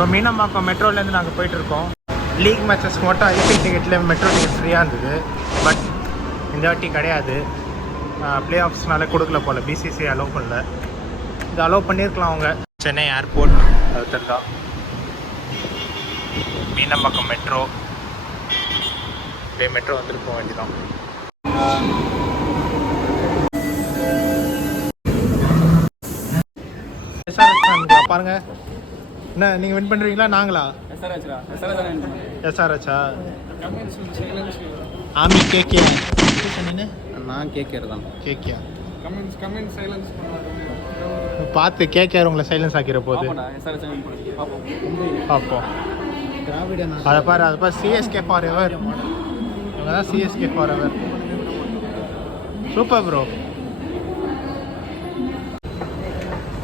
இப்போ மீனம்பாக்கம் மெட்ரோலேருந்து நாங்கள் போயிட்டுருக்கோம். லீக் மேட்சஸ் மட்டும் ஐபிஎல் டிக்கெட்டில் மெட்ரோ டிக்கெட் ஃப்ரீயாக இருந்தது. பட் இந்த வாட்டி கிடையாது. ப்ளே ஆஃப்ஸ்னால கொடுக்கல போல், பிசிசி அலோவ் பண்ணல. இது அலோவ் பண்ணியிருக்கலாம் அவங்க. சென்னை ஏர்போர்ட் ஒருத்தர் தான். மீனம்பாக்கம் மெட்ரோ, அப்படியே மெட்ரோ வந்துட்டு போக வேண்டியதான். பாருங்க, என்ன நீங்கள் வின் பண்ணுறீங்களா நாங்களா? எஸ்ஆர்ஹெச்சா? ஆமி கேகே சொன்னீங்க. நான் கேகேர் தான். கேகே பார்த்து கேகேஆர் உங்களை சைலன்ஸ் ஆக்கிற போது பார்ப்போம். அதை பாரு சிஎஸ்கே ஃபார் எவர். இவங்க தான் CSK for ever. Super bro.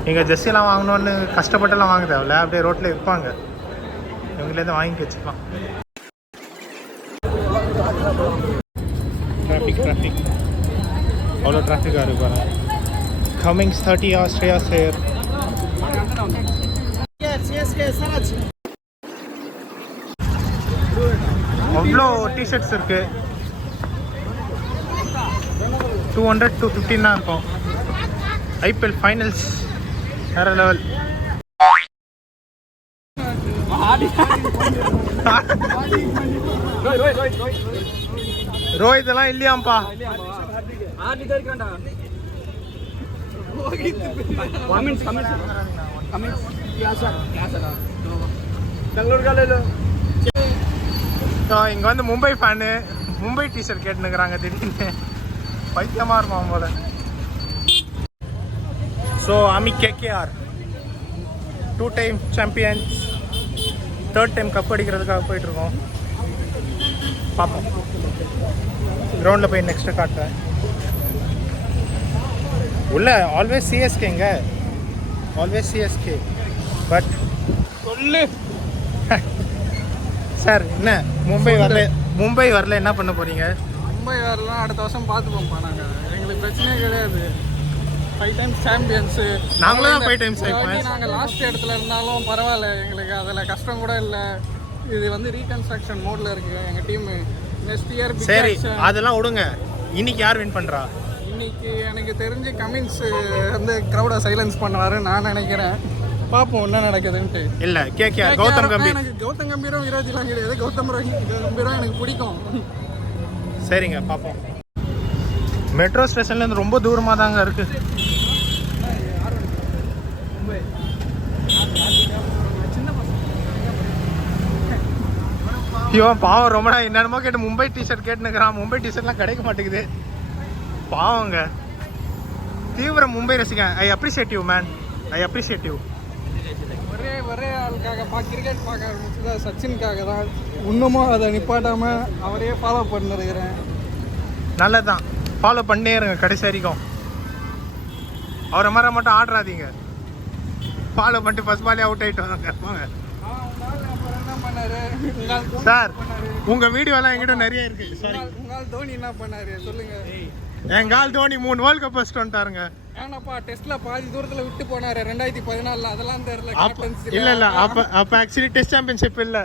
நீங்கள் ஜெர்சிலாம் வாங்கணுன்னு கஷ்டப்பட்டுலாம் வாங்க தேவையில்ல, அப்படியே ரோட்டில் இருப்பாங்க, இவங்களேருந்து வாங்கி வச்சுக்கலாம். டிராஃபிக் அவ்வளோ டிராஃபிக்காக இருக்கு பாருங்க. கமிங்ஸ் 30 Australia சேர். அவ்வளோ டிஷர்ட்ஸ் இருக்கு. 200 to 15 தான் இருக்கும். ஐபிஎல் ஃபைனல்ஸ் வேற லெவல். ரோஹித் எல்லாம் இல்லையாம்பா. இங்க வந்து மும்பை ஃபேனு மும்பை டிஷர்ட் கேட்டுனுக்குறாங்க திடீர்னு. பைத்தியமா இருக்கும் போல. So army KKR 2 time champions, 3rd time cup அடிக்கிறதுக்காக போயிட்டுருக்கோம். பார்ப்போம், கிரவுண்டில் போய் நெக்ஸ்ட்டு காட்டுறேன். உள்ள ஆல்வேஸ் சிஎஸ்கேங்க, ஆல்வேஸ் சிஎஸ்கே. பட் சொல்லு சார், என்ன மும்பை வரல என்ன பண்ண போகிறீங்க? மும்பை வரலாம் அடுத்த வருஷம் பார்த்துப்போம்ப்பா. நாங்கள் எங்களுக்கு பிரச்சனையே கிடையாது. 5 டைம்ஸ் சாம்பியன்ஸு நாங்களும் தான் 5 டைம்ஸ் சாம்பியன்ஸ். நாங்கள் லாஸ்ட் இடத்துல இருந்தாலும் பரவாயில்ல, எங்களுக்கு அதில் கஷ்டம் கூட இல்லை. இது வந்து ரீகன்ஸ்ட்ரக்ஷன் மோடில் இருக்குது எங்கள் டீமு. நெக்ஸ்ட் இயர் சரி, அதெல்லாம் விடுங்க. இன்னைக்கு யார் வின் பண்ணுறா? இன்னைக்கு எனக்கு தெரிஞ்சு கமின்ஸ் வந்து க்ரௌடை சைலன்ஸ் பண்ணுவாருன்னு நான் நினைக்கிறேன். பார்ப்போம் என்ன நடக்குதுன்ட்டு. இல்லை கேகேஆர் கௌதம் கம்பீர். எனக்கு கௌதம் கம்பீரும் விரோதிலாம் கிடையாது. கௌதம் கம்பீரும் எனக்கு பிடிக்கும். சரிங்க, பார்ப்போம். மெட்ரோ ஸ்டேஷன்லேருந்து ரொம்ப தூரமாக தாங்க இருக்குது. ஐயோ பாவம், ரொம்ப நாள் என்னென்னமோ கேட்டு மும்பை டிஷர்ட் கேட்டுனுக்கிறான். மும்பை டிஷர்ட்லாம் கிடைக்க மாட்டேங்குது. பாவங்க, தீவிர மும்பை ரசிகன். I appreciate you man, I appreciate you. ஒரே ஆளுக்காக கிரிக்கெட் பார்க்க ஆரம்பிச்சதா சச்சினுக்காக தான். இன்னமும் அதை நிப்பாட்டாமல் அவரையே ஃபாலோ பண்ணிருக்கிறேன். நல்லதுதான், ஃபாலோ பண்ணே இருங்க கடைசி வரைக்கும். அவரை மாதிரி மட்டும் ஆடுறாதீங்க. ஃபாலோ பண்ணிட்டு ஃபர்ஸ்ட் பாலே அவுட் ஆகிட்டு வாங்க. சார், உங்கள் வீடியோலாம் என்கிட்ட நிறைய இருக்கு. சாரி, உங்கள் தோனி என்ன பண்ணாரு சொல்லுங்க. எங்கால் தோனி 3 வேர்ல்ட் கப் ஃபர்ஸ்ட் வந்துட்டாருங்க. ஏன்னாப்பா டெஸ்ட்ல பாதி தூரத்தில் விட்டு போனாரு 2014. அதெல்லாம் தெரியல. இல்ல அப்ப ஆக்சுவலி டெஸ்ட் சாம்பியன்ஷிப் இல்ல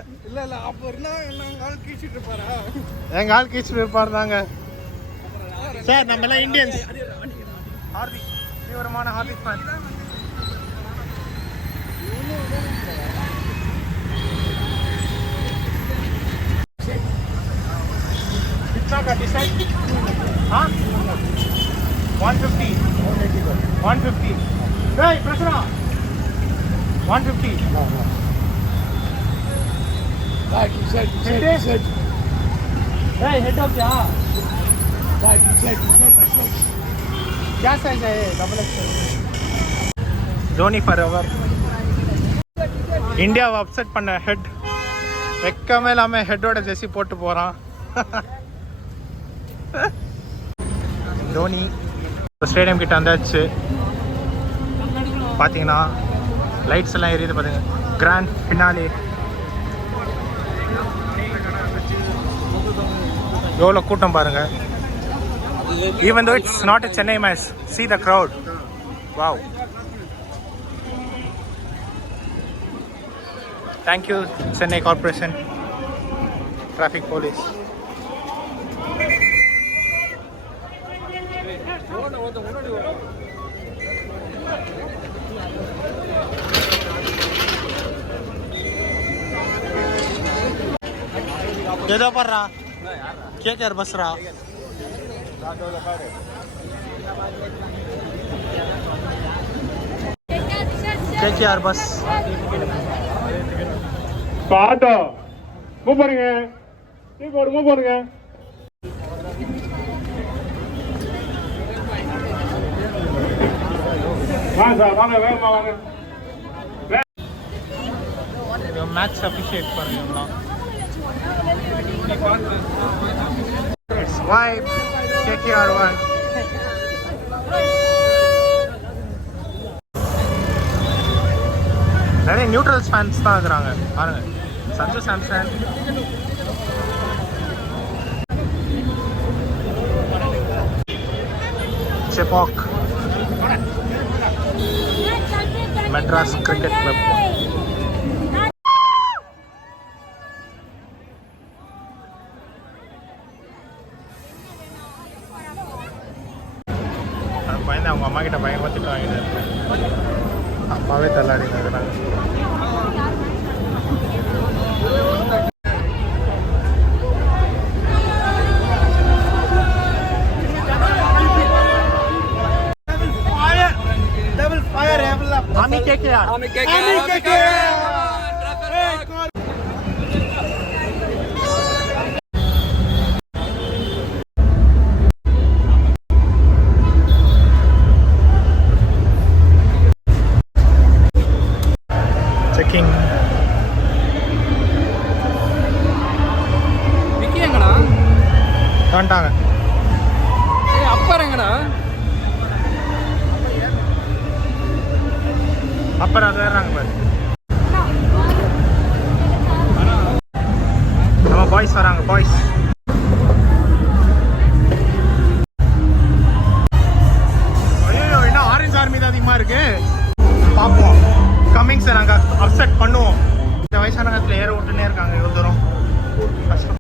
அப்போ இருந்தா எங்க ஆள் கீச்சிட்டு இருப்பாரா? எங்க ஆள் கீச்சிட்டு இருப்பாரு தாங்க. சார், நம்ம எல்லாம் இந்தியன்ஸ். ஹார்திக், தீவிரமான ஹார்திக் ஃபேன். कितना का डिसाइड? हाँ 150 150. Hey Prasna 150. Right, set. Hey, head up क्या? Right, set. क्या साइज है? Double XL. धोनी फॉरएवर. இந்தியாவை அப்செட் பண்ண ஹெட் வெக்கமே இல்லாமல் ஹெட்டோட ஜெர்சி போட்டு போகிறான். தோனி ஸ்டேடியம் கிட்ட வந்தாச்சு. பார்த்தீங்கன்னா லைட்ஸ் எல்லாம் எரியுது பாருங்க. Grand finale. எவ்வளோ கூட்டம் பாருங்க. Even though it's not a Chennai match, see the crowd. Wow. Thank you Chennai corporation traffic police. ஏதோ பண்றா KKR Basra. KKR bus auto move பண்ணுங்க, மூவ் பண்ணுங்க. வாங்க சார், வாங்க வேகமா வாங்க. மேட்ச் அப்ரிஷியேட் பண்ணுறீங்களா? Vibe KKR1. நிறைய நியூட்ரல்ஸ் ஃபேன்ஸ் தான் இருக்கிறாங்க பாருங்க. Sanju Samson, Chepauk, Madras cricket club. பயந்து அவங்க அம்மா கிட்ட பயங்கரமாக திட்டு வாங்கிட்டு அப்பாவே தள்ளாடிங்க இருக்கிறாங்க. Checking. விக்கி எங்கடா வந்துட்டாங்க. அப்பர் எங்கடா? அப்புறம் அது வேறாங்க பாரு. நம்ம பாய்ஸ் வராங்க பாய்ஸ். ஐயோ என்ன ஆரஞ்சு ஆர்மி தான் அதிகமாக இருக்கு. பார்ப்போம் கம்மிங்ஸை நாங்கள் அப்செட் பண்ணுவோம். இந்த வயசான காலத்தில் ஏற விட்டுனே இருக்காங்க இவ்வளோ தூரம். கஷ்டம்,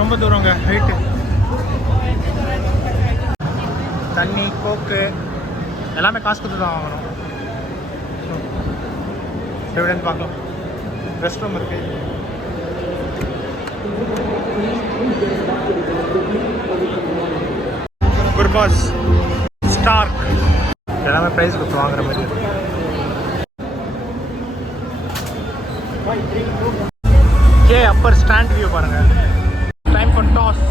ரொம்ப தூரங்க ஹைட்டு. தண்ணி கோக்கு எல்லாமே காசு கொடுத்து தான் வாங்கணும். எவிடன்ஸ் பார்க்கலாம். ரெஸ்ட் ரூம் இருக்கு. குர்பாஸ், ஸ்டார்க் எல்லாமே ப்ரைஸ் கொடுத்து வாங்குற மாதிரி இருக்கு. கே அப்பர் ஸ்டாண்ட் வியூ பாருங்க. Time for toss.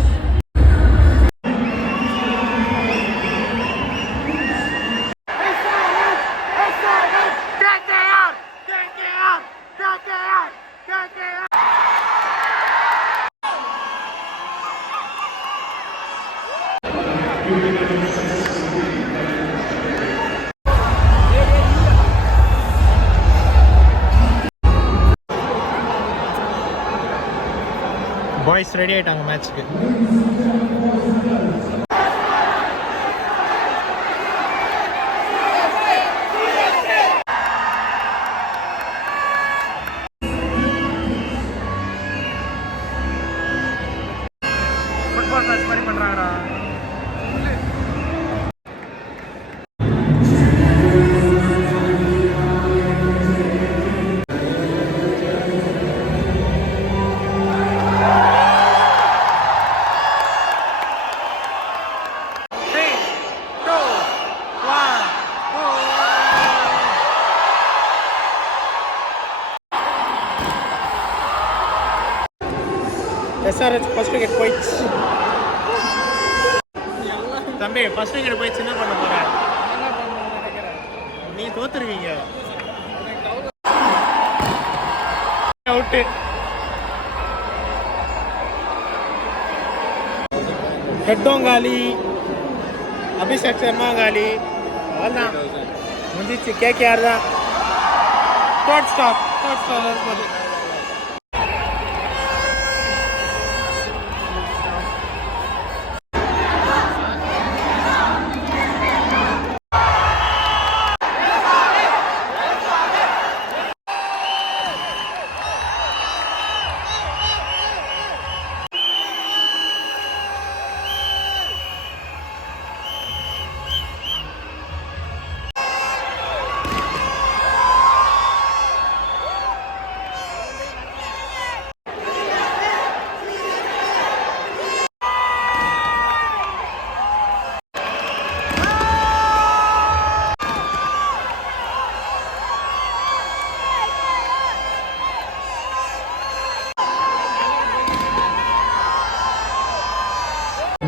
Boys ready ஆயிட்டாங்க மேட்ச்க்கு. ஃபுட்பால் மேட்ச் மாதிரி பண்றாங்கடா. SRH ஃபர்ஸ்ட் விக்கெட் போயிடுச்சு. தம்பி ஃபர்ஸ்ட் விக்கெட் போயிடுச்சு, என்ன பண்ண போற? நீ தோத்துருவீங்க. அவுட்டு. ஹெட்டும் காலி, அபிஷேக் சர்மா காலி. அவ்வளோதான் முடிஞ்சிச்சு. கேகேஆர் தான் தேர்ட் ஸ்டாப் இருக்கும்போது.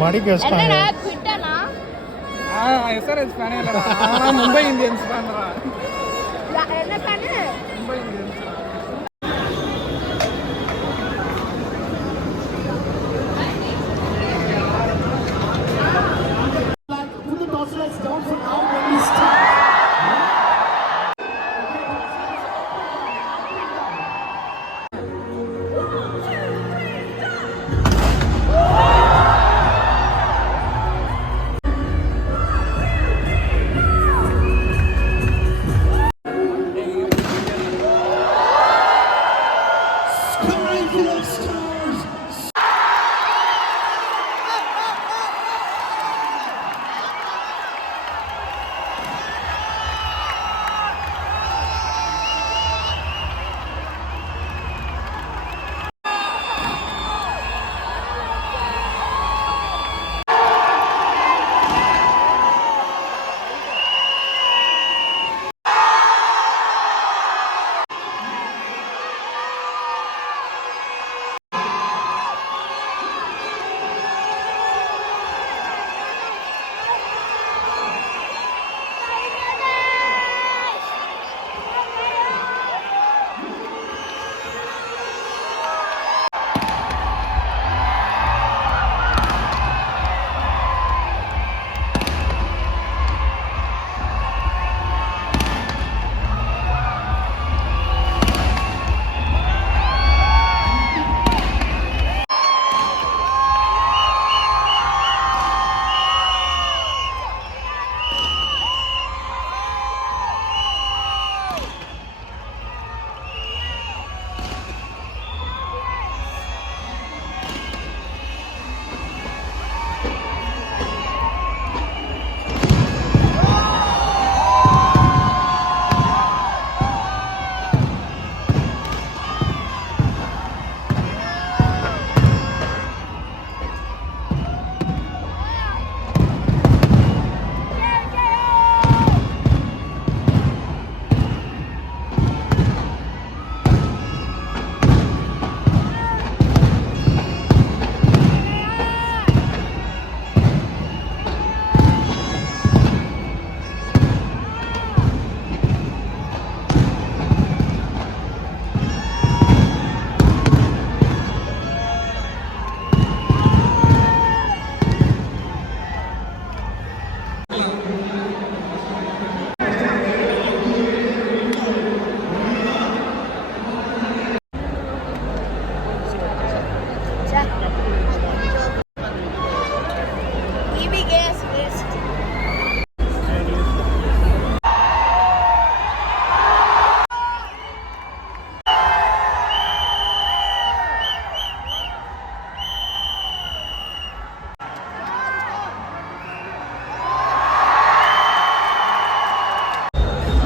மடிக்கு வச்சிட்டாங்க. எஸ்ஆர்எச் ஃபேனே இல்லடா, நான் மும்பை இந்தியன்ஸ் ஃபேன்டா. என்ன ஃபேனு? மும்பை இந்தியன்ஸ்.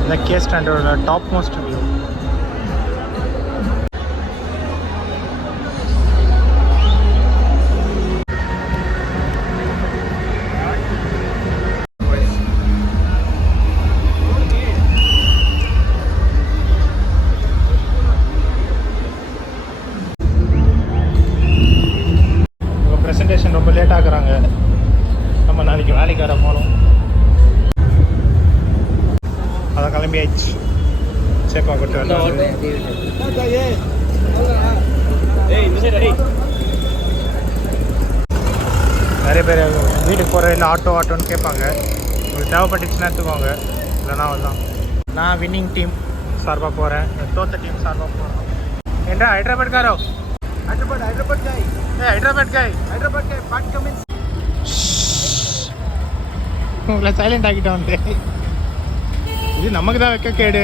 இந்த கே ஸ்டாண்டோட டாப் மோஸ்ட் வியூ. ப்ரெசன்டேஷன் ரொம்ப லேட் ஆகுறாங்க. நம்ம நாளைக்கு வேலைக்கு வர போகணும். அதான் கிளம்பியாச்சு. சேப்பா கொட்டு நிறைய பேர் வீட்டுக்கு போகிற இல்லை ஆட்டோன்னு கேட்பாங்க. உங்களுக்கு தேவைப்பட்டுச்சுன்னா எடுத்துக்கோங்க, இல்லைனா தான். நான் வின்னிங் டீம் சார்பாக போகிறேன், தோத்த டீம் சார்பாக போகிறேன். ஏண்டா ஹைதராபாத் காரோ? ஹைதராபாத் காய் பாட் கமின்ஸ். உங்களை சைலண்ட் ஆகிட்டோம் வந்து. இது நமக்கு தான் வைக்க கேடு.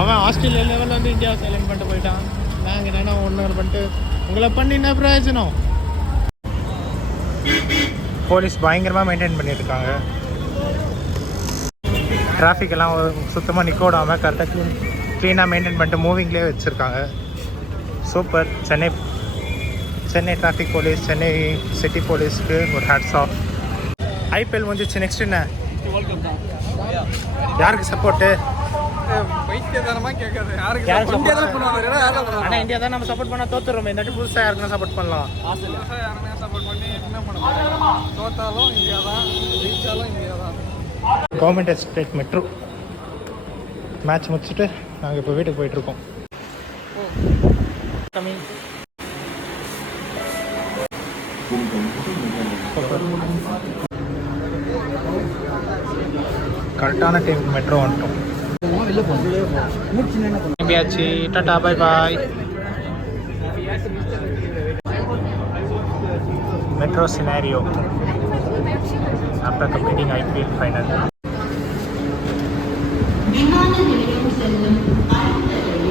அவன் ஆஸ்திரேலியா லெவலில் வந்து இந்தியாவை சைலண்ட் பண்ணிட்டு போயிட்டான். நாங்கள் என்னென்னா ஒன்று பண்ணிட்டு உங்களை பண்ணி என்ன பிரயோஜனம்? போலீஸ் பயங்கரமாக மெயின்டைன் பண்ணியிருக்காங்க. டிராஃபிக் எல்லாம் சுத்தமாக நிற்க விடாமல் கரெக்டாக க்ளீனாக மெயின்டைன் பண்ணிட்டு மூவிங்லேயே வச்சுருக்காங்க. Super. Chennai traffic police, Chennai city போலீஸ்க்கு ஒரு ஹேட்ஸ் ஆஃப். ஐபிஎல் முடிஞ்சிச்சு. நெக்ஸ்ட் என்ன? யாருக்கு சப்போர்ட்டு? ஆனால் இந்தியா தான் நம்ம சப்போர்ட் பண்ணால் தோத்துறோம். இந்த வாட்டி புதுசாக யாருக்குன்னா சப்போர்ட் பண்ணலாம். தோத்தாலும் இந்தியா தான், ஜெயிச்சாலும் இந்தியா தான். கவர்மெண்ட் எஸ்டேட் மெட்ரோ மேட்ச் முடிச்சுட்டு நாங்கள் இப்போ வீட்டுக்கு போயிட்டுருக்கோம். கரெக்டான டைம் மெட்ரோ வந்துட்டோம். கிளம்பியாச்சு. Tata bye bye. Metro scenario after completing IPL final.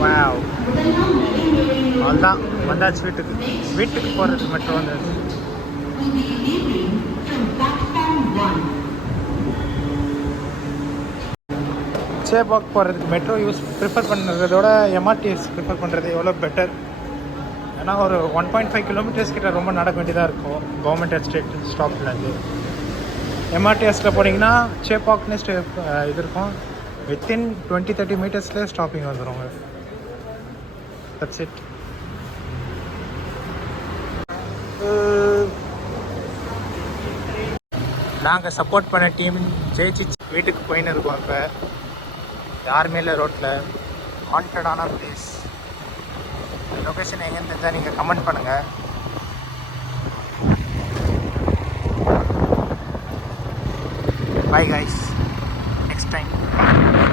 Wow, அவ்வளோதான் வந்தாச்சு வீட்டுக்கு போகிறதுக்கு மெட்ரோ வந்தாச்சு. சேப்பாக் போகிறதுக்கு மெட்ரோ ப்ரிஃபர் பண்ணுறதோட எம்ஆர்டிஎஸ் ப்ரிஃபர் பண்ணுறது எவ்வளோ பெட்டர். ஏன்னா ஒரு 1.5 கிலோமீட்டர்ஸ் கிட்ட ரொம்ப நடக்க வேண்டியதாக இருக்கும் கவர்மெண்ட் எஸ்டேட் ஸ்டாப்லேருந்து. எம்ஆர்டிஎஸில் போனீங்கன்னா சேப்பாக்னு இது இருக்கும், வித்தின் 20-30 மீட்டர்ஸில் ஸ்டாப்பிங் வந்துடுவாங்க. That's it. நாங்கள் சப்போர்ட் பண்ண டீம் ஜெயிச்சு வீட்டுக்கு போயின்னு இருக்கோம். இப்போ யாருமே இல்லை ரோட்டில். ஹாண்டடான பிளேஸ். லொக்கேஷன் எங்கேன்னு தெரிஞ்சால் நீங்கள் கமெண்ட் பண்ணுங்கள். Bye guys, next time.